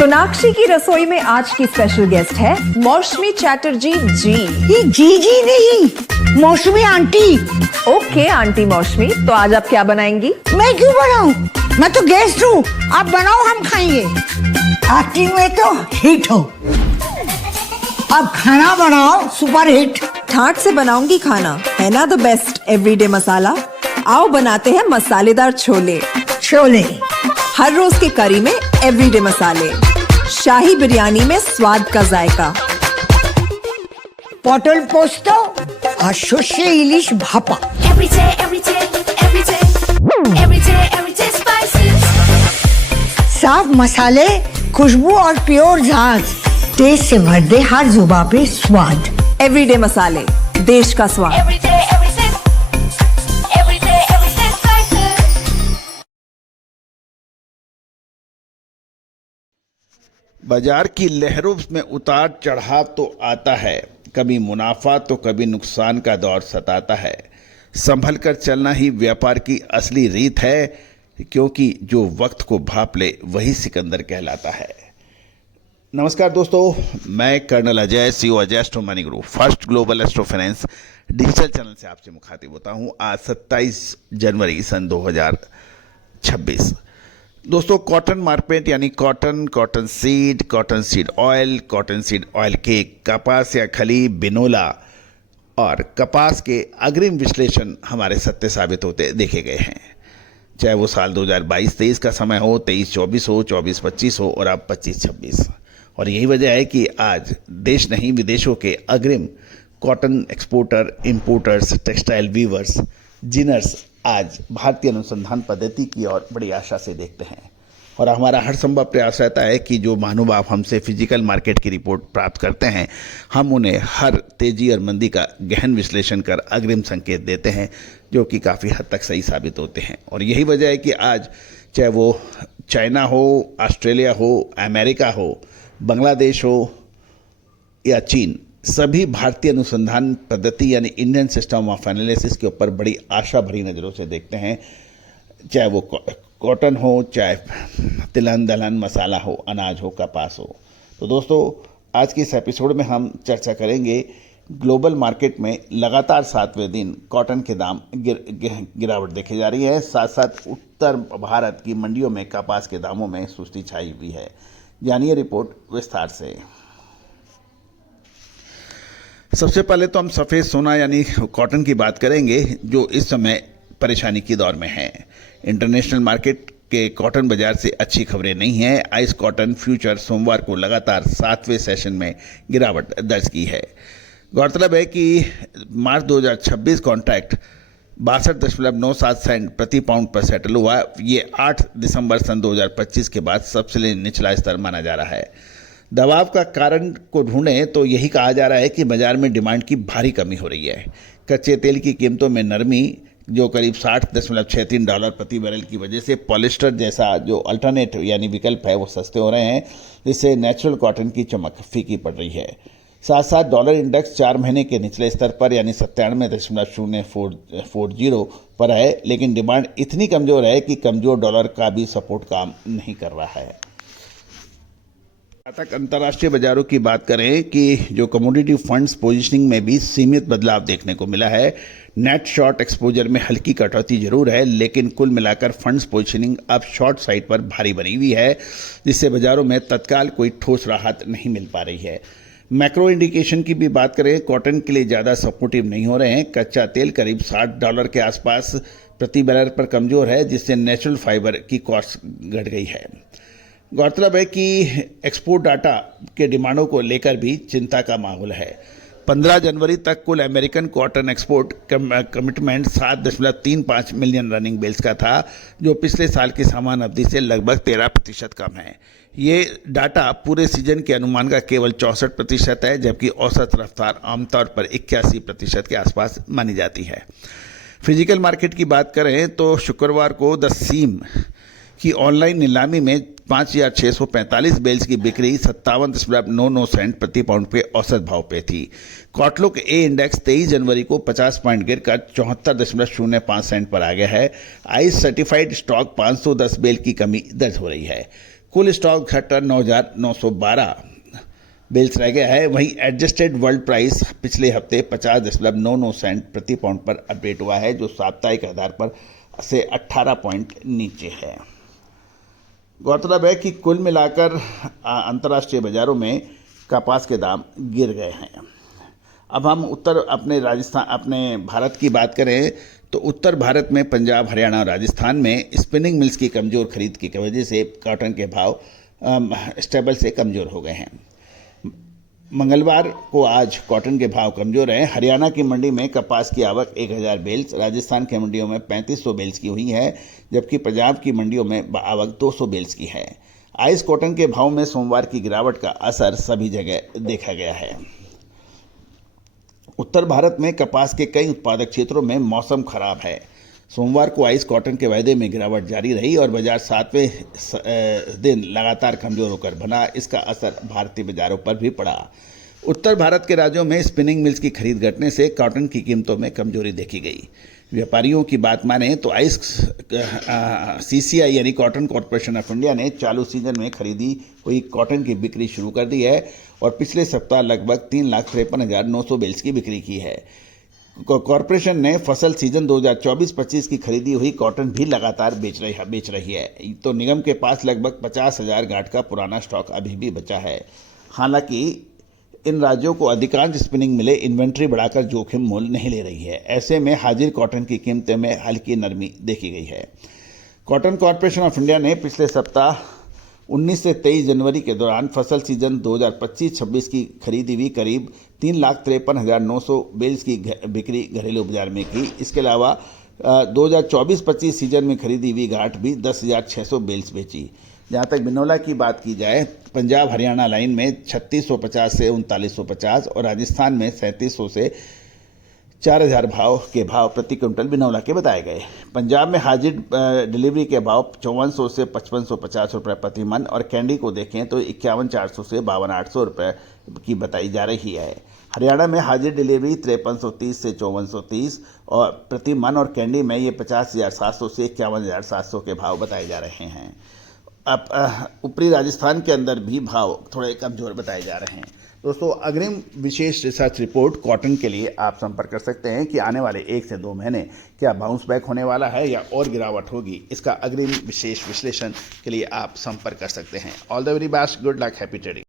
सोनाक्षी की रसोई में आज की स्पेशल गेस्ट है मौसमी चैटर्जी जी। ये जी नहीं, मौसमी आंटी। ओके आंटी मौसमी, तो आज आप क्या बनाएंगी? मैं क्यों बनाऊं? मैं तो गेस्ट हूँ, आप बनाओ हम खाएंगे। एक्टिंग में तो हिट हो, अब खाना बनाओ सुपर हिट। ठाट से बनाऊंगी खाना, है ना द बेस्ट एवरीडे मसाला। आओ बनाते हैं मसालेदार छोले। छोले हर रोज के करी में एवरीडे मसाले, शाही बिरयानी में स्वाद का जायका। পটল পোস্ত আর সর্ষে ইলিশ ভাপা। साफ मसाले, खुशबू और प्योर झाग, टेस्ट से भर दे हर जुबान पे स्वाद। एवरीडे मसाले, देश का स्वाद। बाजार की लहरों में उतार चढ़ाव तो आता है, कभी मुनाफा तो कभी नुकसान का दौर सताता है। संभल कर चलना ही व्यापार की असली रीत है, क्योंकि जो वक्त को भाप ले वही सिकंदर कहलाता है। नमस्कार दोस्तों, मैं colonel Ajay, CEO Ajay astro money group first global astro finance digital channel से आपसे मुखातिब होता हूं। आज 27 जनवरी सन 2026। दोस्तों, कॉटन मार्केट यानी कॉटन सीड ऑयल केक, कपास या खली, बिनोला और कपास के अग्रिम विश्लेषण हमारे सत्य साबित होते देखे गए हैं। चाहे वो साल 2022-23 का समय हो, 23-24 हो, 24-25 हो और अब 25-26। और यही वजह है कि आज देश नहीं विदेशों के अग्रिम cotton exporter, importers, textile weavers, ginners आज भारतीय अनुसंधान पद्धति की ओर बड़ी आशा से देखते हैं। और हमारा हर संभव प्रयास रहता है कि जो महानुभाव हमसे फिजिकल मार्केट की रिपोर्ट प्राप्त करते हैं, हम उन्हें हर तेजी और मंदी का गहन विश्लेषण कर अग्रिम संकेत देते हैं, जो कि काफ़ी हद तक सही साबित होते हैं। और यही वजह है कि आज चाहे वो चाइना हो, ऑस्ट्रेलिया हो, अमेरिका हो, बांग्लादेश हो या चीन, सभी भारतीय अनुसंधान पद्धति यानी इंडियन सिस्टम ऑफ एनालिसिस के ऊपर बड़ी आशा भरी नज़रों से देखते हैं। चाहे वो कॉटन हो, चाहे तिलहन दलहन मसाला हो, अनाज हो, कपास हो। तो दोस्तों, आज के इस एपिसोड में हम चर्चा करेंगे ग्लोबल मार्केट में लगातार 7वें दिन कॉटन के दाम गिरावट देखी जा रही है। साथ साथ उत्तर भारत की मंडियों में कपास के दामों में सुस्ती छाई हुई है। जानिए रिपोर्ट विस्तार से। सबसे पहले तो हम सफ़ेद सोना यानी कॉटन की बात करेंगे, जो इस समय परेशानी की दौर में है। इंटरनेशनल मार्केट के कॉटन बाजार से अच्छी खबरें नहीं हैं। आइस कॉटन फ्यूचर सोमवार को लगातार 7वें सेशन में गिरावट दर्ज की है। गौरतलब है कि मार्च 2026 कॉन्ट्रैक्ट 62.97 सेंट प्रति पाउंड पर सेटल हुआ। ये 8 दिसंबर सन 2025 के बाद सबसे निचला स्तर माना जा रहा है। दबाव का कारण को ढूंढें तो यही कहा जा रहा है कि बाजार में डिमांड की भारी कमी हो रही है। कच्चे तेल की कीमतों में नरमी, जो करीब $60.63 प्रति बैरल की वजह से पॉलिस्टर जैसा जो अल्टरनेटिव यानी विकल्प है वो सस्ते हो रहे हैं, जिससे नेचुरल कॉटन की चमक फीकी पड़ रही है। साथ साथ डॉलर इंडेक्स 4 महीने के निचले स्तर पर यानी 97.040 पर है, लेकिन डिमांड इतनी कमज़ोर है कि कमज़ोर डॉलर का भी सपोर्ट काम नहीं कर रहा है। तक अंतर्राष्ट्रीय बाजारों की बात करें कि जो कमोडिटी फंड्स पोजीशनिंग में भी सीमित बदलाव देखने को मिला है। नेट शॉर्ट एक्सपोजर में हल्की कटौती जरूर है, लेकिन कुल मिलाकर फंड्स पोजीशनिंग अब शॉर्ट साइड पर भारी बनी हुई है, जिससे बाजारों में तत्काल कोई ठोस राहत नहीं मिल पा रही है। मैक्रो इंडिकेशन की भी बात करें, कॉटन के लिए ज़्यादा सपोर्टिव नहीं हो रहे हैं। कच्चा तेल करीब $60 के आसपास प्रति बैरल पर कमज़ोर है, जिससे नेचुरल फाइबर की कॉस्ट घट गई है। गौरतलब है कि एक्सपोर्ट डाटा के डिमांडों को लेकर भी चिंता का माहौल है। 15 जनवरी तक कुल American cotton export commitment 7.35 million running bales का था, जो पिछले साल की समान अवधि से लगभग 13% कम है। ये डाटा पूरे सीजन के अनुमान का केवल 64% है, जबकि औसत रफ्तार आमतौर पर 81% के आसपास मानी जाती है। फिजिकल मार्केट की बात करें तो शुक्रवार को द सीम की ऑनलाइन नीलामी में 5,645 बेल्स की बिक्री 57.99 सेंट प्रति पाउंड पे औसत भाव पे थी। कॉटलुक ए इंडेक्स 23 जनवरी को 50 पॉइंट गिरकर 74.05 सेंट पर आ गया है। आइस सर्टिफाइड स्टॉक 510 बेल की कमी दर्ज हो रही है। कुल स्टॉक घटकर 9,912 बेल्स रह गया है। वहीं एडजस्टेड वर्ल्ड प्राइस पिछले हफ्ते 50.99 सेंट प्रति पाउंड पर अपडेट हुआ है, जो साप्ताहिक आधार पर से 18 पॉइंट नीचे है। गौरतलब है कि कुल मिलाकर अंतर्राष्ट्रीय बाजारों में कपास के दाम गिर गए हैं। अब हम अपने भारत की बात करें तो उत्तर भारत में पंजाब, हरियाणा और राजस्थान में स्पिनिंग मिल्स की कमज़ोर खरीद की वजह से कॉटन के भाव स्टेबल से कमज़ोर हो गए हैं। मंगलवार को आज कॉटन के भाव कमज़ोर हैं। हरियाणा की मंडी में कपास की आवक 1000 बेल्स, राजस्थान की मंडियों में 3500 बेल्स की हुई है, जबकि पंजाब की मंडियों में आवक 200 बेल्स की है। आइस कॉटन के भाव में सोमवार की गिरावट का असर सभी जगह देखा गया है। उत्तर भारत में कपास के कई उत्पादक क्षेत्रों में मौसम खराब है। सोमवार को आइस कॉटन के वायदे में गिरावट जारी रही और बाजार 7वें दिन लगातार कमजोर होकर बना। इसका असर भारतीय बाजारों पर भी पड़ा। उत्तर भारत के राज्यों में स्पिनिंग मिल्स की खरीद घटने से कॉटन की कीमतों में कमजोरी देखी गई। व्यापारियों की बात माने तो CCI यानी कॉटन कॉरपोरेशन ऑफ इंडिया ने चालू सीजन में खरीदी हुई कॉटन की बिक्री शुरू कर दी है और पिछले सप्ताह लगभग 3,53,900 बेल्स की बिक्री की है। कॉरपोरेशन ने फसल सीजन 2024-25 की खरीदी हुई कॉटन भी लगातार बेच रही है। तो निगम के पास लगभग 50,000 गांठ का पुराना स्टॉक अभी भी बचा है। हालांकि इन राज्यों को अधिकांश स्पिनिंग मिलें इन्वेंट्री बढ़ाकर जोखिम मोल नहीं ले रही है। ऐसे में हाजिर कॉटन की कीमतों में हल्की नरमी देखी गई है। कॉटन कॉरपोरेशन ऑफ इंडिया ने पिछले सप्ताह 19 से 23 जनवरी के दौरान फसल सीजन 2025-26 की खरीदी हुई करीब 3,53,900 बेल्स की बिक्री घरेलू बाजार में की। इसके अलावा 2024-25 सीजन में खरीदी हुई गांठ भी 10,600 बेल्स बेची। जहाँ तक बिनौला की बात की जाए, पंजाब हरियाणा लाइन में 3650 से 3950 और राजस्थान में 3700 से 4000 भाव प्रति क्विंटल बिनौला के बताए गए। पंजाब में हाजिर डिलीवरी के भाव 5400 से 5550 रुपये प्रति मन और कैंडी को देखें तो 51,400 से 52,800 रुपये की बताई जा रही है। हरियाणा में हाजिर डिलीवरी 5330 से 5430 और प्रति मन और कैंडी में ये 50,700 से 51,700 के भाव बताए जा रहे हैं। अब ऊपरी राजस्थान के अंदर भी भाव थोड़े कमज़ोर बताए जा रहे हैं। दोस्तों, अग्रिम विशेष रिसर्च रिपोर्ट कॉटन के लिए आप संपर्क कर सकते हैं कि आने वाले 1 से 2 महीने क्या बाउंस बैक होने वाला है या और गिरावट होगी। इसका अग्रिम विशेष विश्लेषण के लिए आप संपर्क कर सकते हैं। All the very best, good luck, happy trading.